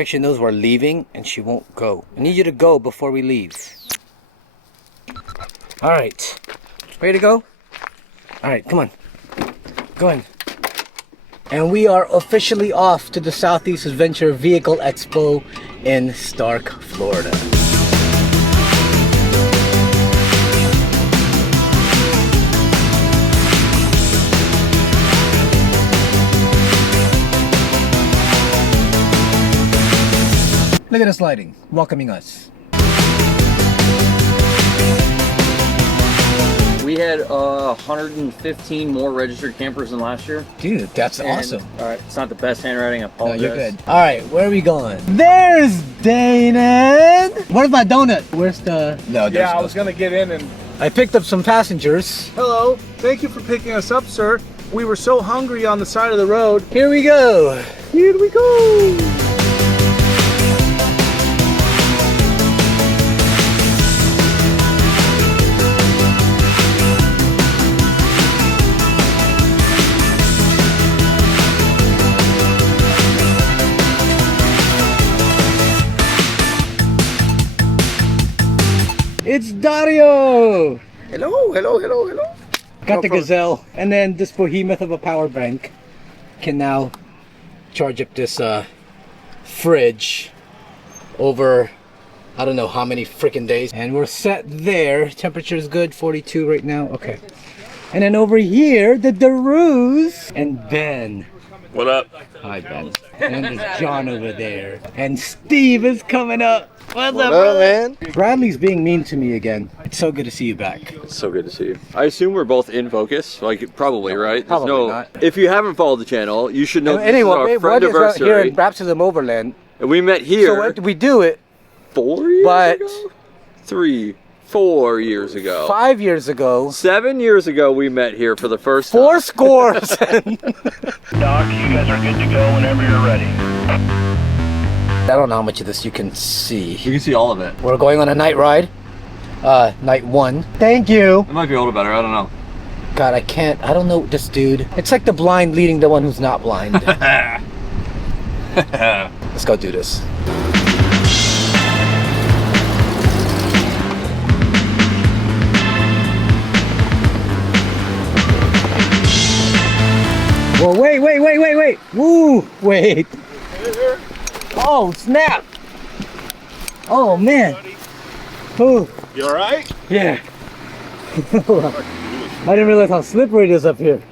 like she knows we're leaving and she won't go. I need you to go before we leave. All right. Ready to go? All right, come on. Go in. And we are officially off to the Southeast Adventure Vehicle Expo in Stoke, Florida. Look at this lighting, welcoming us. We had 115 more registered campers than last year. Dude, that's awesome. All right, it's not the best handwriting, I apologize. No, you're good. All right, where are we going? There's Danon. Where's my donut? Where's the... No, yeah, I was gonna get in and... I picked up some passengers. Hello, thank you for picking us up, sir. We were so hungry on the side of the road. Here we go. Here we go. It's Dario! Hello, hello, hello, hello. Got the Gazelle, and then this behemoth of a power bank can now charge up this fridge over I don't know how many freaking days. And we're set there. Temperature is good, 42 right now. Okay. And then over here, the Darus and Ben. What up? Hi, Ben. And there's John over there. And Steve is coming up. What's up, man? Bradley's being mean to me again. It's so good to see you back. It's so good to see you. I assume we're both in focus. Like, probably, right? Probably not. If you haven't followed the channel, you should know this Anyway, is our what is friend here in anniversary. Baptism Overland? And we met here So we do it 4 years but ago? 3, 4 years ago. 5 years ago. 7 years ago we met here for the first time. 4 scores. Doc, you guys are good to go whenever you're ready. I don't know how much of this you can see. You can see all of it. We're going on a night ride. Night 1. Thank you. It might be a little better, I don't know. God, I don't know this dude. It's like the blind leading the one who's not blind. Let's go do this. Whoa, wait. Woo, wait. Oh, snap. Oh, man. Ooh. You alright? Yeah. I didn't realize how slippery it is up here.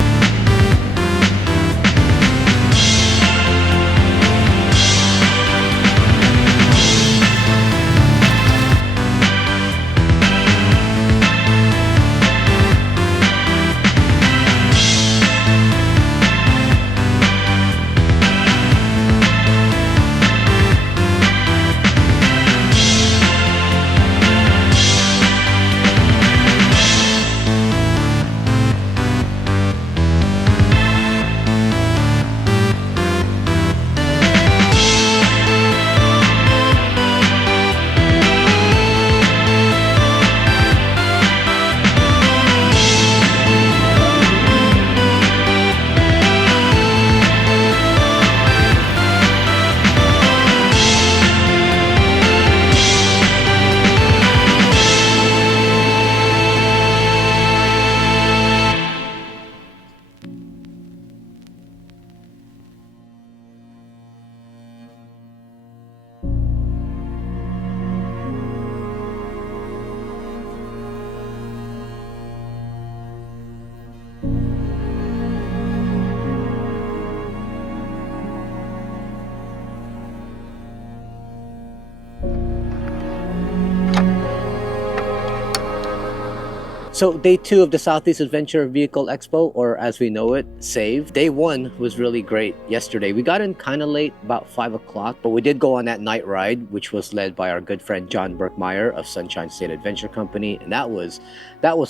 So day 2 of the Southeast Adventure Vehicle Expo, or as we know it, SAVE. Day 1 was really great yesterday. We got in kind of late, about 5 o'clock, but we did go on that night ride, which was led by our good friend John Burkmeyer of Sunshine State Adventure Company. And that was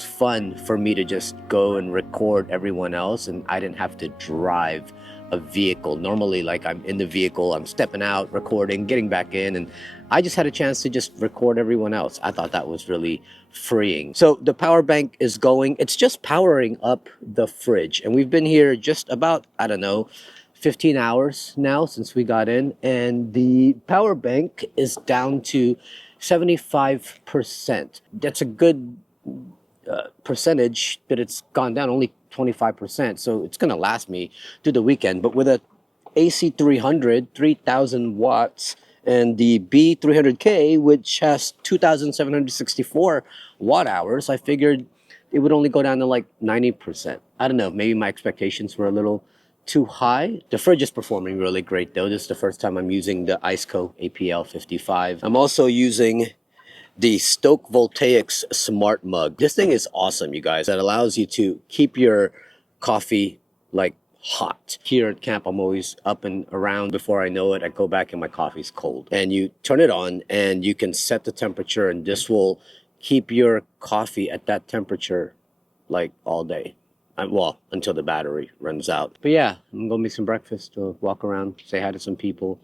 fun for me to just go and record everyone else, and I didn't have to drive a vehicle. Normally, like, I'm in the vehicle, I'm stepping out, recording, getting back in, and I just had a chance to just record everyone else. I thought that was really freeing. So the power bank is going. It's just powering up the fridge. And we've been here just about, I don't know, 15 hours now since we got in, and the power bank is down to 75%. That's a good percentage, but it's gone down only 25%, so it's gonna last me through the weekend. But with a AC 300, 3000 watts, and the B300K, which has 2764 watt hours, I figured it would only go down to like 90%. I don't know, maybe my expectations were a little too high. The fridge is performing really great though. This is the first time I'm using the Iceco APL 55. I'm also using the Stoke Voltaics Smart Mug. This thing is awesome, you guys. That allows you to keep your coffee like hot. Here at camp, I'm always up and around. Before I know it, I go back and my coffee's cold. And you turn it on and you can set the temperature, and this will keep your coffee at that temperature like all day. Well, until the battery runs out. But yeah, I'm gonna make some breakfast, walk around, say hi to some people.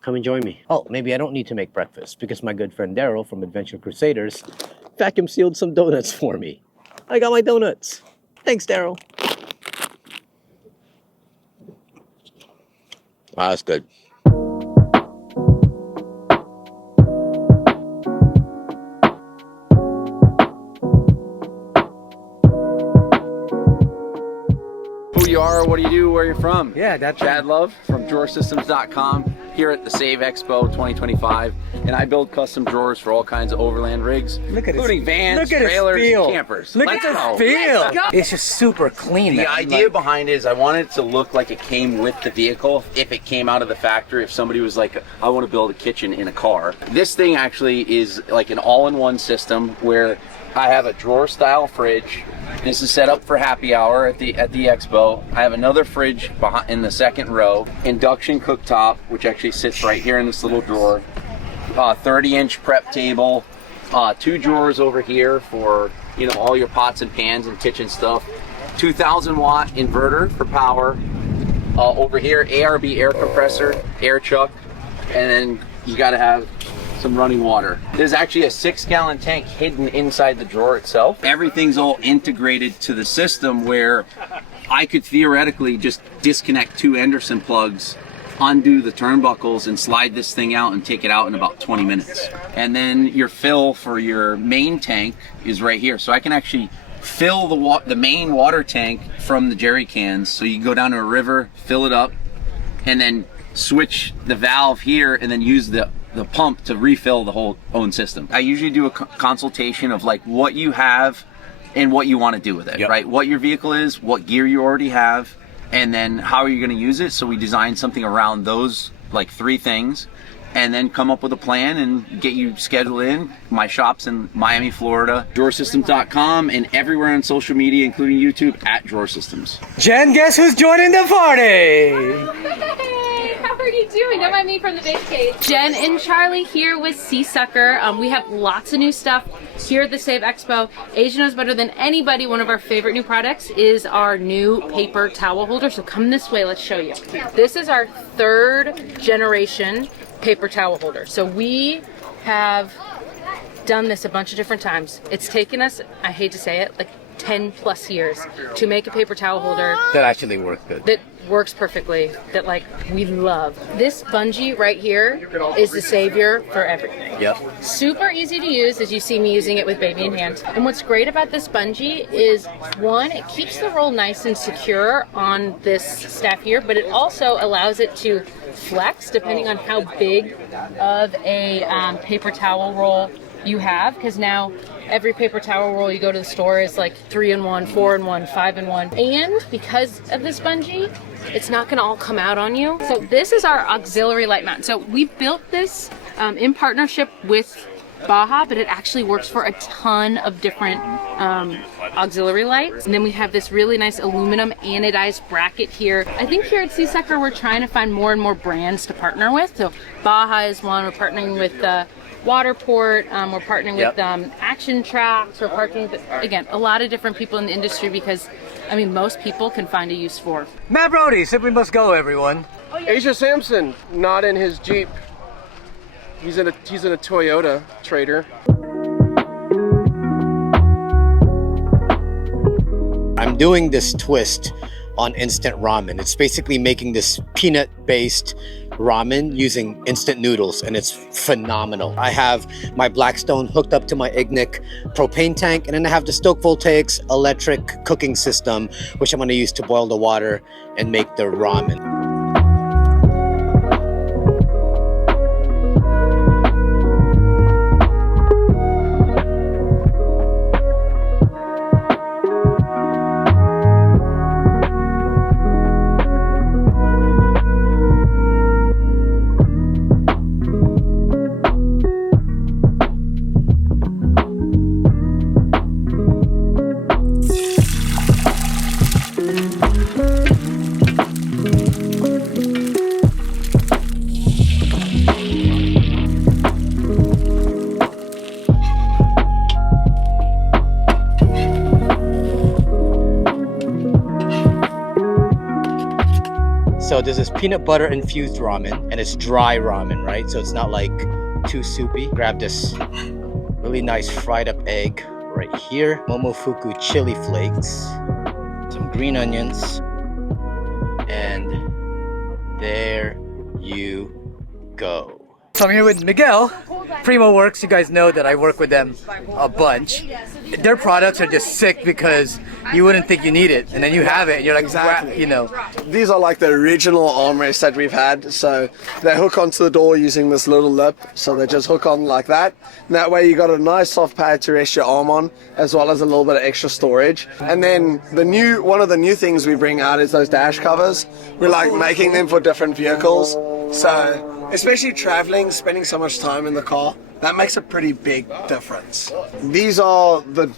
Come and join me. Oh, maybe I don't need to make breakfast because my good friend Daryl from Adventure Crusaders vacuum sealed some donuts for me. I got my donuts. Thanks, Daryl. Wow, that's good. Who you are, what do you do, where you're from? Yeah, that's Chad Love from DrawerSystems.com here at the SAVE Expo 2025, and I build custom drawers for all kinds of overland rigs, including vans, trailers, campers. Look at this feel. It's just super clean. The idea behind it is I wanted it to look like it came with the vehicle. If it came out of the factory, if somebody was like, I want to build a kitchen in a car. This thing actually is like an all-in-one system where I have a drawer style fridge. This is set up for happy hour at the expo. I have another fridge behind, in the second row, induction cooktop, which actually sits right here in this little drawer, 30-inch prep table, 2 drawers over here for, you know, all your pots and pans and kitchen stuff, 2,000 watt inverter for power, over here ARB air compressor, air chuck, and then you got to have some running water. There's actually a 6-gallon tank hidden inside the drawer itself. Everything's all integrated to the system where I could theoretically just disconnect 2 Anderson plugs, undo the turnbuckles, and slide this thing out and take it out in about 20 minutes. And then your fill for your main tank is right here. So I can actually fill the main water tank from the jerry cans. So you can go down to a river, fill it up, and then switch the valve here and then use the pump to refill the whole own system. I usually do a consultation of like what you have and what you want to do with it, right? What your vehicle is, what gear you already have, and then how are you going to use it. So we design something around those like 3 things, and then come up with a plan and get you scheduled in. My shop's in Miami, Florida. DrawerSystems.com, and everywhere on social media, including YouTube, at DrawerSystems. Jen, guess who's joining the party? How are you doing? Don't mind me from the base case. Jen and Charlie here with SeaSucker. We have lots of new stuff here at the SAVE Expo. Asia knows better than anybody. One of our favorite new products is our new paper towel holder. So come this way, let's show you. This is our 3rd generation paper towel holder. So we have done this a bunch of different times. It's taken us, I hate to say it, like 10 plus years to make a paper towel holder that actually works good. That works perfectly, that like we love. This bungee right here is the savior for everything. Yep. Super easy to use, as you see me using it with baby in hand. And what's great about this bungee is, one, it keeps the roll nice and secure on this staff here, but it also allows it to flex depending on how big of a paper towel roll you have, because now every paper towel roll you go to the store is like 3-in-1, 4-in-1, 5-in-1. And because of this bungee, it's not gonna all come out on you. So this is our auxiliary light mount. So we built this in partnership with Baja, but it actually works for a ton of different auxiliary lights. And then we have this really nice aluminum anodized bracket here. I think here at SeaSucker we're trying to find more and more brands to partner with. So Baja is one. We're partnering with Waterport. We're partnering with Action Tracks. We're partnering with, again, a lot of different people in the industry, because I mean most people can find a use for. Matt Brody, Simply Must Go, everyone. Oh, yeah. Asia Sampson, not in his Jeep. He's in a Toyota Trader. I'm doing this twist on instant ramen. It's basically making this peanut-based ramen using instant noodles, and it's phenomenal. I have my Blackstone hooked up to my Ignik propane tank, and then I have the Stoke Voltaics electric cooking system, which I'm going to use to boil the water and make the ramen. So there's this peanut butter infused ramen, and it's dry ramen, right? So it's not like too soupy. Grab this really nice fried up egg right here. Momofuku chili flakes, some green onions, and there you go. So I'm here with Miguel, Primo Workz. You guys know that I work with them a bunch. Their products are just sick because you wouldn't think you need it, and then you have it, and you're like, Exactly. you know. These are like the original armrests that we've had. So they hook onto the door using this little lip. So they just hook on like that. And that way you got a nice soft pad to rest your arm on, as well as a little bit of extra storage. And then one of the new things we bring out is those dash covers. We're like making them for different vehicles. So especially traveling, spending so much time in the car, that makes a pretty big difference. These are the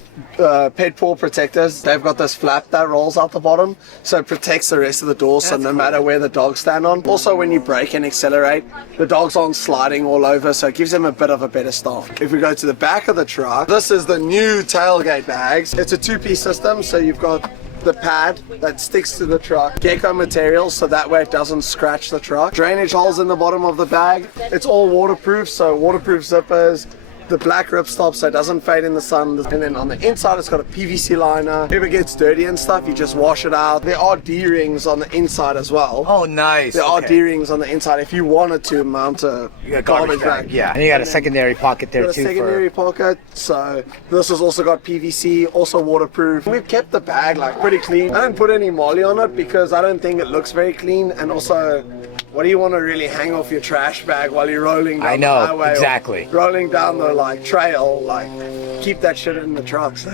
pet paw protectors. They've got this flap that rolls out the bottom, so it protects the rest of the door, so no matter where the dogs stand on. Also, when you brake and accelerate, the dogs aren't sliding all over, so it gives them a bit of a better start. If we go to the back of the truck, this is the new tailgate bags. It's a two-piece system, so you've got the pad that sticks to the truck, gecko material, so that way it doesn't scratch the truck, drainage holes in the bottom of the bag. It's all waterproof, so waterproof zippers, the black ripstop so it doesn't fade in the sun, and then on the inside it's got a PVC liner. If it gets dirty and stuff, you just wash it out. There are D-rings on the inside as well. Oh, nice. There are D-rings on the inside if you wanted to mount a garbage bag. Yeah, and you got a secondary pocket there Got too. a secondary pocket, so this has also got PVC, also waterproof. We've kept the bag like pretty clean. I didn't put any molly on it because I don't think it looks very clean, and also, what do you want to really hang off your trash bag while you're rolling down the highway? Exactly. Rolling down the trail, keep that shit in the trucks.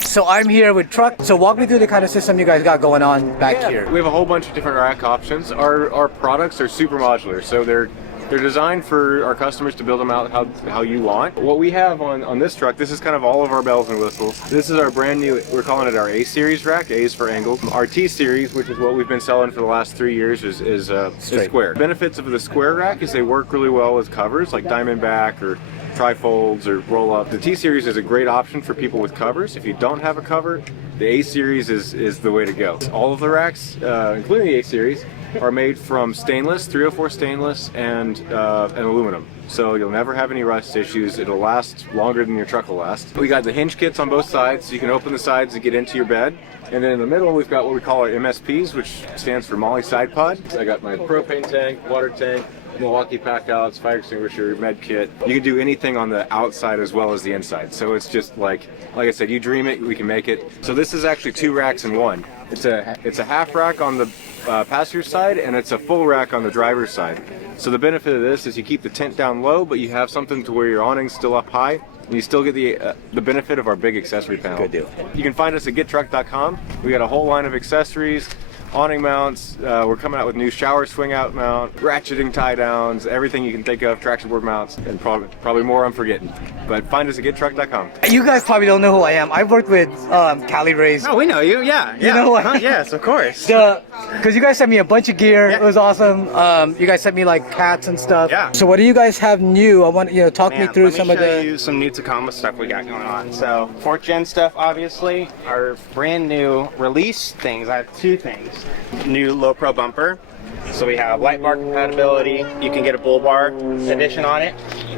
So I'm here with Trukd. So walk me through the kind of system you guys got going on back here. We have a whole bunch of different rack options. Our products are super modular, so they're designed for our customers to build them out how you want. What we have on this truck, this is kind of all of our bells and whistles. This is our brand new, we're calling it our A series rack. A is for angled. Our T series, which is what we've been selling for the last 3 years, is square. Benefits of the square rack is they work really well with covers like Diamondback or trifolds or roll up. The T series is a great option for people with covers. If you don't have a cover, the A series is the way to go. All of the racks, including the A series, are made from stainless, 304 stainless, and aluminum. So you'll never have any rust issues. It'll last longer than your truck will last. We got the hinge kits on both sides, so you can open the sides and get into your bed. And then in the middle, we've got what we call our MSPs, which stands for Molly Side Pod. I got my propane tank, water tank, Milwaukee pack outs, fire extinguisher, med kit. You can do anything on the outside as well as the inside. So it's just like I said, you dream it, we can make it. So this is actually 2 racks in one. It's a half rack on the passenger side, and it's a full rack on the driver's side. So the benefit of this is you keep the tent down low, but you have something to where your awning's still up high, and you still get the benefit of our big accessory panel. Good deal. You can find us at GetTrukd.com. We got a whole line of accessories, awning mounts. We're coming out with new shower swing out mount, ratcheting tie downs, everything you can think of, traction board mounts, and probably more I'm forgetting. But find us at GetTrukd.com. You guys probably don't know who I am. I've worked with Cali Raised. Oh, we know you. Yeah. You know what? Yes, of course. Because you guys sent me a bunch of gear. It was awesome. You guys sent me like hats and stuff. Yeah. So what do you guys have new? I want talk me through some of the. Let me show you some new Tacoma stuff we got going on. So 4th gen stuff, obviously. Our brand new release things. I have 2 things. New low pro bumper So we have light bar compatibility. You can get a bull bar addition on it.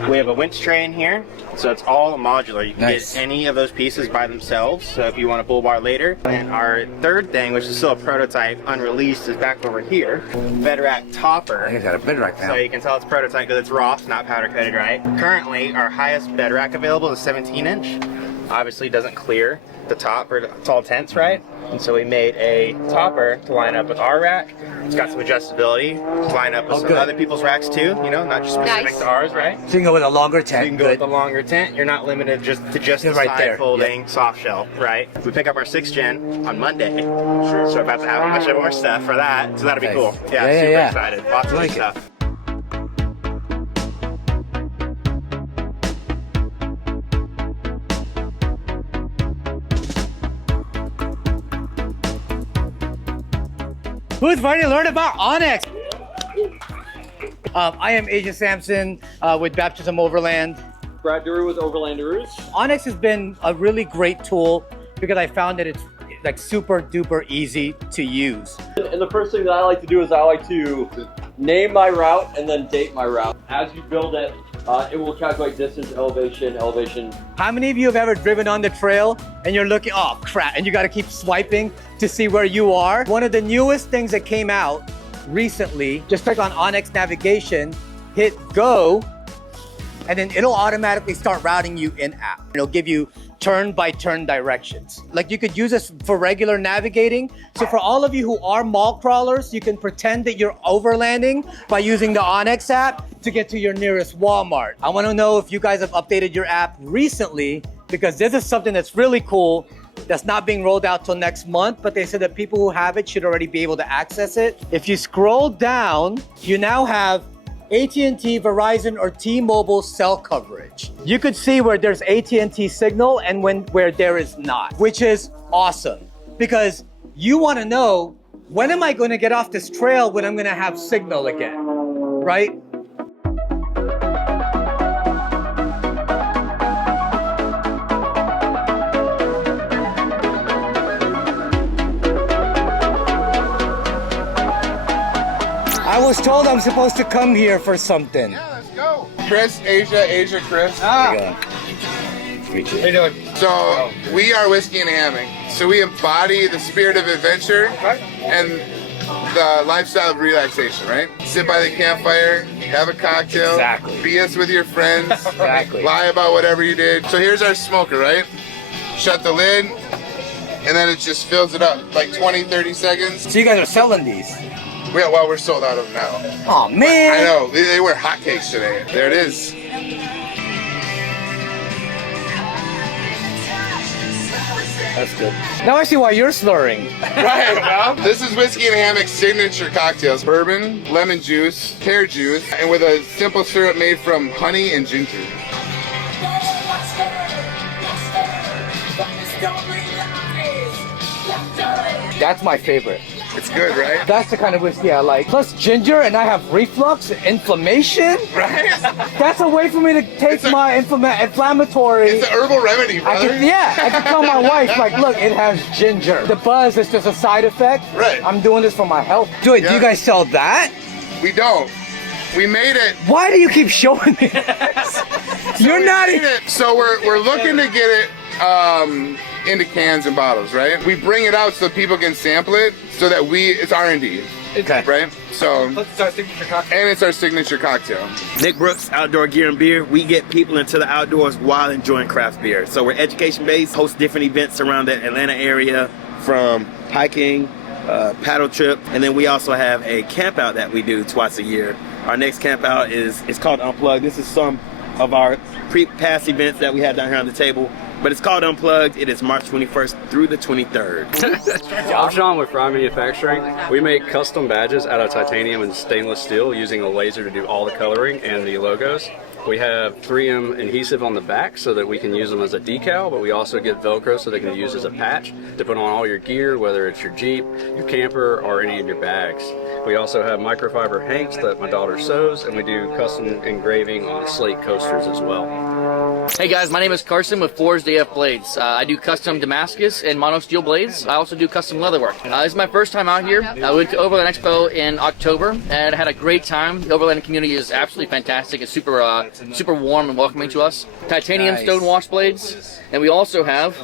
We have a winch tray in here. So it's all modular. You can get any of those pieces by themselves. So if you want a bull bar later. And our third thing, which is still a prototype, unreleased, is back over here. Bed rack topper. I got a bed rack now. So you can tell it's prototype because it's Roth, not powder coated, right? Currently, our highest bed rack available is 17 inch. Obviously doesn't clear the top for tall tents, right? And so we made a topper to line up with our rack. It's got some adjustability to line up with some other people's racks too, you know, not just specific to ours, right? So you can go with a longer tent. So you can go with a longer tent. You're not limited just to the right side there. folding soft shell, right? We pick up our 6th gen on Monday. So we're about to have a bunch of more stuff for that. So that'll be cool. Yeah, super excited. Lots of good stuff. Who's ready to learn about Onyx? I am Agent Sampson with Baptism Overland. Brad Duru with Overland Urus. Onyx has been a really great tool because I found that it's like super duper easy to use. And the first thing that I like to do is I like to name my route and then date my route. As you build it, it will calculate distance, elevation. How many of you have ever driven on the trail and you're looking, oh crap, and you got to keep swiping to see where you are? One of the newest things that came out recently, just click on Onyx Navigation, hit go, and then it'll automatically start routing you in-app. It'll give you turn-by-turn directions. Like you could use this for regular navigating. So for all of you who are mall crawlers, you can pretend that you're overlanding by using the Onyx app to get to your nearest Walmart. I want to know if you guys have updated your app recently, because this is something that's really cool that's not being rolled out till next month, but they said that people who have it should already be able to access it. If you scroll down, you now have AT&T, Verizon, or T-Mobile cell coverage. You could see where there's AT&T signal and where there is not, which is awesome because you want to know, when am I going to get off this trail when I'm going to have signal again, right? I was told I'm supposed to come here for something. Yeah, let's go. Chris, Asia, Chris. How you doing? So, we are Whiskey and a Hammock. So we embody the spirit of adventure and the lifestyle of relaxation, right? Sit by the campfire, have a cocktail, BS with your friends, lie about whatever you did. So here's our smoker, right? Shut the lid, and then it just fills it up, like 20, 30 seconds. So you guys are selling these? Yeah, well, we're sold out of them now. Oh man! I know, they were hotcakes today. There it is. That's good. Now I see why you're slurring. Right, well, this is Whiskey and a Hammock's signature cocktails. Bourbon, lemon juice, pear juice, and with a simple syrup made from honey and ginger. That's my favorite. It's good, right? That's the kind of whiskey I like. Plus ginger, and I have reflux, inflammation. Right? That's a way for me to take my inflammatory. It's an herbal remedy, brother. I can tell my wife, like, look, it has ginger. The buzz is just a side effect. Right. I'm doing this for my health. Do you guys sell that? We don't. We made it. Why do you keep showing me this? You're not even. So we're looking to get it into cans and bottles, right? We bring it out so people can sample it, so that it's R&D, right? So it's our signature cocktail. And it's our signature cocktail. Nick Brooks, Outdoor Gear and Beer. We get people into the outdoors while enjoying craft beer. So we're education based, host different events around the Atlanta area, from hiking, paddle trip, and then we also have a camp out that we do twice a year. Our next camp out it's called Unplugged. This is some of our past events that we had down here on the table. But it's called Unplugged. It is March 21st through the 23rd. I'm Sean with Fry Manufacturing. We make custom badges out of titanium and stainless steel using a laser to do all the coloring and the logos. We have 3M adhesive on the back so that we can use them as a decal, but we also get Velcro so they can be used as a patch to put on all your gear, whether it's your Jeep, your camper, or any of your bags. We also have microfiber hanks that my daughter sews, and we do custom engraving on the slate coasters as well. Hey guys, my name is Carson with Forged AF Blades. I do custom Damascus and mono steel blades. I also do custom leather work. This is my first time out here. I went to Overland Expo in October and I had a great time. The Overland community is absolutely fantastic. It's super super warm and welcoming to us. Titanium stone wash blades. And we also have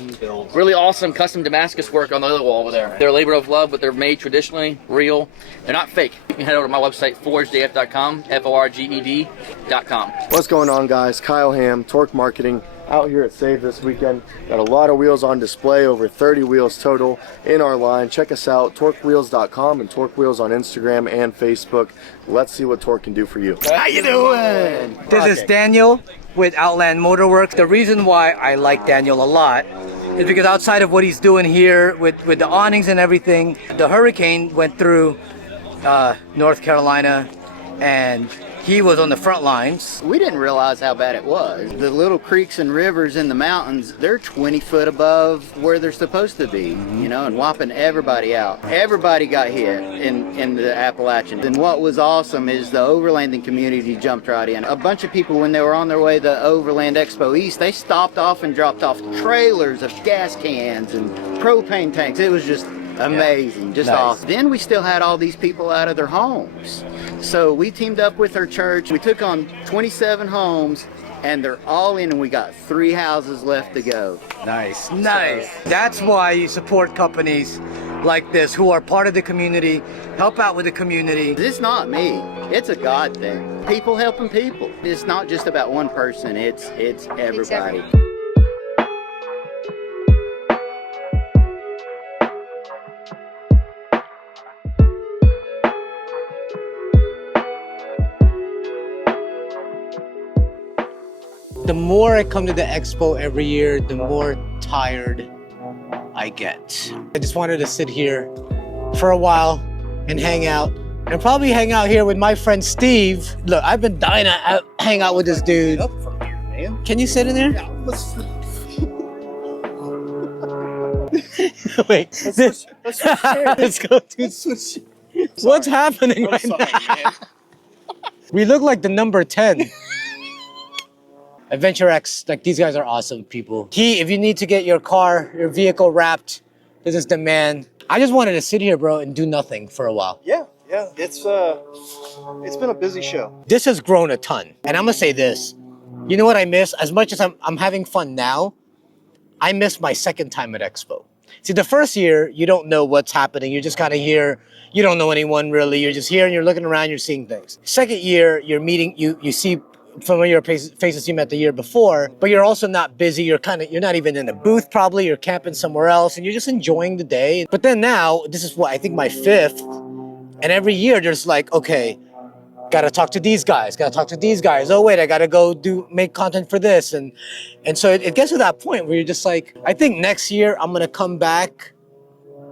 really awesome custom Damascus work on the other wall over there. They're a labor of love, but they're made traditionally, real. They're not fake. You can head over to my website, forgedaf.com, forged.com. What's going on, guys? Kyle Ham, Torque Marketing, out here at SAVE this weekend. Got a lot of wheels on display, over 30 wheels total in our line. Check us out, torquewheels.com and Torque Wheels on Instagram and Facebook. Let's see what Torque can do for you. How you doing? This is Daniel with Outland Motorworks. The reason why I like Daniel a lot is because outside of what he's doing here with the awnings and everything, the hurricane went through North Carolina and he was on the front lines. We didn't realize how bad it was. The little creeks and rivers in the mountains, they're 20 foot above where they're supposed to be, you know, and whopping everybody out. Everybody got hit in the Appalachians. And what was awesome is the overlanding community jumped right in. A bunch of people, when they were on their way to Overland Expo East, they stopped off and dropped off trailers of gas cans and propane tanks. It was just amazing, just awesome. Then we still had all these people out of their homes. So we teamed up with our church. We took on 27 homes and they're all in and we got 3 houses left to go. Nice. Nice. That's why you support companies like this who are part of the community, help out with the community. It's not me. It's a God thing. People helping people. It's not just about one person. It's everybody. The more I come to the expo every year, the more tired I get. I just wanted to sit here for a while and hang out, and probably hang out here with my friend Steve. Look, I've been dying to hang out with this dude. Up from here, man. Can you sit in there? Yeah, Wait, let's go, dude. What's happening right now? We look like the number 10. Adventure X, like these guys are awesome people. If you need to get your vehicle wrapped, this is the man. I just wanted to sit here, bro, and do nothing for a while. Yeah. It's been a busy show. This has grown a ton. And I'm gonna say this. You know what I miss? As much as I'm having fun now, I miss my second time at Expo. See, the first year, you don't know what's happening. You're just kind of here. You don't know anyone really. You're just here and you're looking around, you're seeing things. Second year, you're meeting, you see familiar faces you met the year before, but you're also not busy. You're not even in a booth probably. You're camping somewhere else and you're just enjoying the day. But then now, this is what I think my 5th, and every year there's like, okay, gotta talk to these guys, gotta talk to these guys. Oh wait, I gotta go make content for this. And so it gets to that point where you're just like, I think next year I'm gonna come back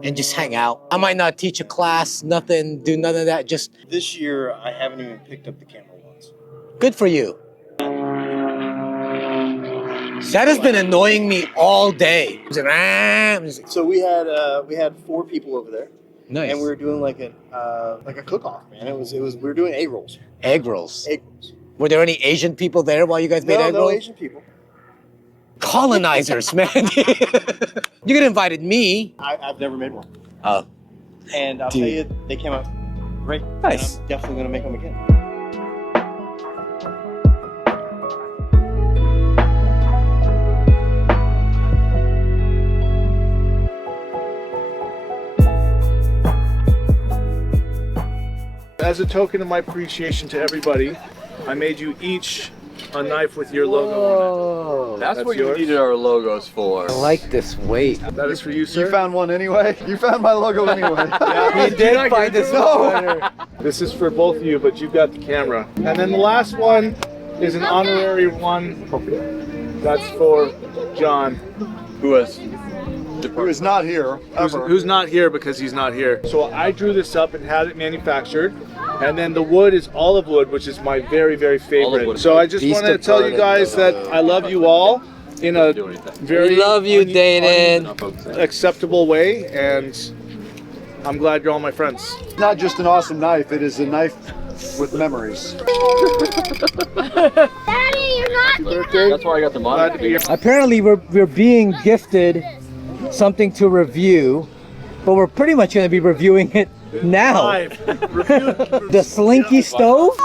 and just hang out. I might not teach a class, nothing, do none of that. Just this year, I haven't even picked up the camera once. Good for you. That has been annoying me all day. So we had 4 people over there. Nice. And we were doing like a cook-off, man. We were doing egg rolls. Egg rolls. Egg rolls. Were there any Asian people there while you guys made egg rolls? No Asian people. Colonizers, man. You could have invited me. I've never made one. Oh. And I'll tell you, they came out great. Nice. And I'm definitely gonna make them again. As a token of my appreciation to everybody, I made you each a knife with your logo on it. That's what you needed our logos for. I like this weight. That is for you, sir. You found one anyway? You found my logo anyway. Yeah, you did find this one. This is for both of you, but you've got the camera. And then the last one is an honorary one. That's for John. Who is not here, ever. Who's not here because he's not here. So I drew this up and had it manufactured. And then the wood is olive wood, which is my very, very favorite. So I just wanted to tell you guys that I love you all in a very acceptable way, and I'm glad you're all my friends. It's not just an awesome knife, it is a knife with memories. Daddy, you're not birthday. That's why I got the Glad to be here. Apparently we're being gifted something to review, but we're pretty much going to be reviewing it now. The Slinky Stove?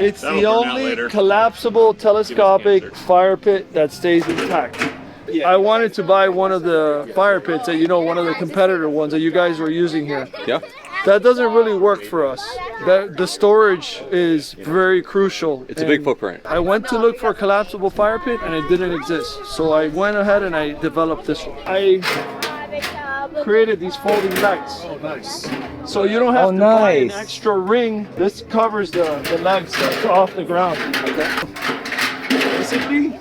It's the only collapsible telescopic fire pit that stays intact. I wanted to buy one of the fire pits that, you know, one of the competitor ones that you guys were using here. Yeah. That doesn't really work for us. The storage is very crucial. It's a big footprint. I went to look for a collapsible fire pit and it didn't exist. So I went ahead and I developed this one. I created these folding legs. Oh, nice. So you don't have to buy an extra ring. This covers the legs off the ground. Basically,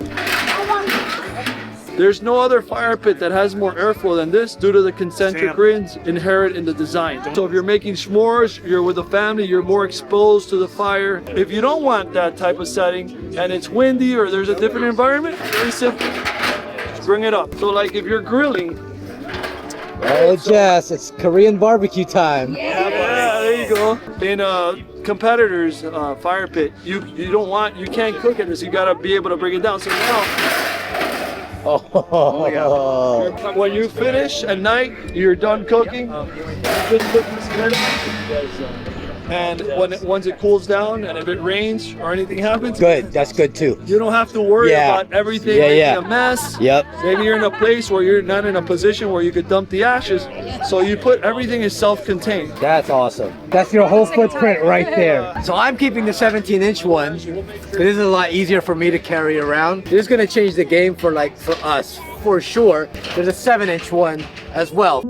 there's no other fire pit that has more airflow than this due to the concentric rings inherent in the design. So if you're making s'mores, you're with a family, you're more exposed to the fire. If you don't want that type of setting and it's windy or there's a different environment, very simple. Just bring it up. So like if you're grilling, oh, Jess, it's Korean barbecue time. yeah, there you go. In a competitor's fire pit, you can't cook it, so you gotta be able to bring it down. So now, when you finish at night, you're done cooking. Just put this in, and once it cools down, and if it rains or anything happens, good. That's good too. You don't have to worry about everything making a mess. Yep. Maybe you're in a place where you're not in a position where you could dump the ashes. So you put everything is self-contained. That's awesome. That's your whole footprint right there. So I'm keeping the 17-inch one. This is a lot easier for me to carry around. This is gonna change the game for us, for sure. There's a 7-inch one as well.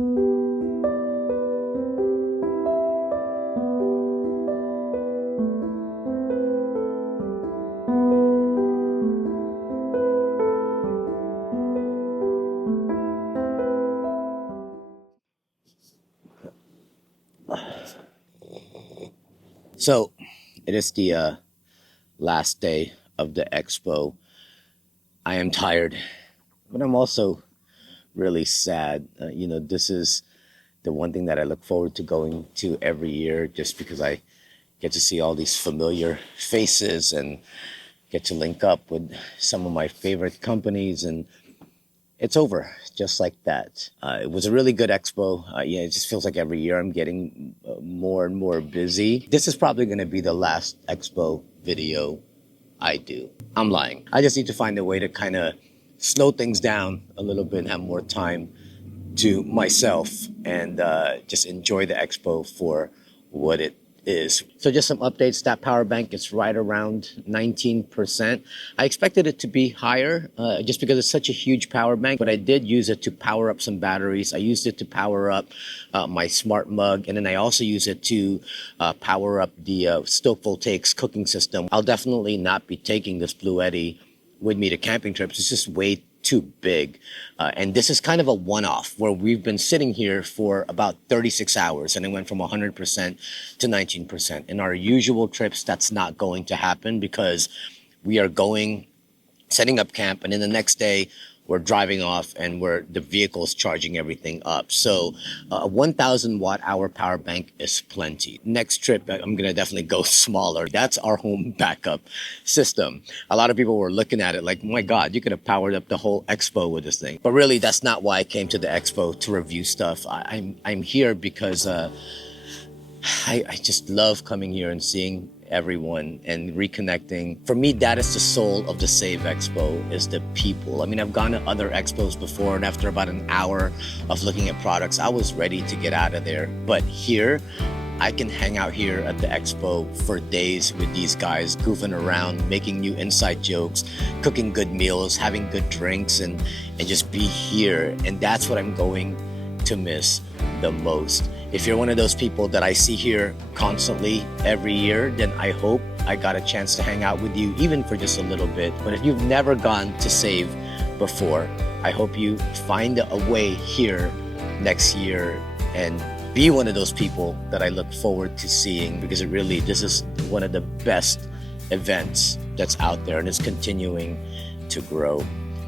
So it is the last day of the expo. I am tired, but I'm also really sad. You know, this is the one thing that I look forward to going to every year, just because I get to see all these familiar faces and get to link up with some of my favorite companies, and it's over just like that. It was a really good expo. Yeah, it just feels like every year I'm getting more and more busy. This is probably going to be the last expo video I do. I'm lying. I just need to find a way to kind of slow things down a little bit and have more time to myself and just enjoy the expo for what it is. So just some updates. That power bank is right around 19%. I expected it to be higher just because it's such a huge power bank, but I did use it to power up some batteries. I used it to power up my smart mug, and then I also use it to power up the Stoke Voltaics cooking system. I'll definitely not be taking this Bluetti with me to camping trips. It's just way too big. And this is kind of a one-off where we've been sitting here for about 36 hours and it went from 100% to 19%. In our usual trips, that's not going to happen because we are going, setting up camp, and then the next day we're driving off and the vehicle's charging everything up. So a 1,000 watt-hour power bank is plenty. Next trip, I'm gonna definitely go smaller. That's our home backup system. A lot of people were looking at it like, my God, you could have powered up the whole expo with this thing. But really, that's not why I came to the expo to review stuff. I'm here because I just love coming here and seeing everyone and reconnecting. For me, that is the soul of the SAVE Expo, is the people. I mean, I've gone to other expos before, and after about an hour of looking at products, I was ready to get out of there. But here, I can hang out here at the expo for days with these guys, goofing around, making new inside jokes, cooking good meals, having good drinks, and just be here. And that's what I'm going to miss the most. If you're one of those people that I see here constantly every year, then I hope I got a chance to hang out with you, even for just a little bit. But if you've never gone to SAVE before, I hope you find a way here next year and be one of those people that I look forward to seeing, because this is one of the best events that's out there, and it's continuing to grow.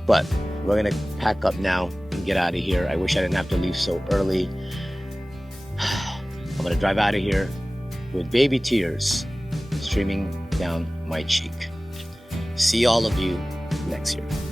But we're gonna pack up now and get out of here. I wish I didn't have to leave so early. I'm gonna drive out of here with baby tears streaming down my cheek. See all of you next year.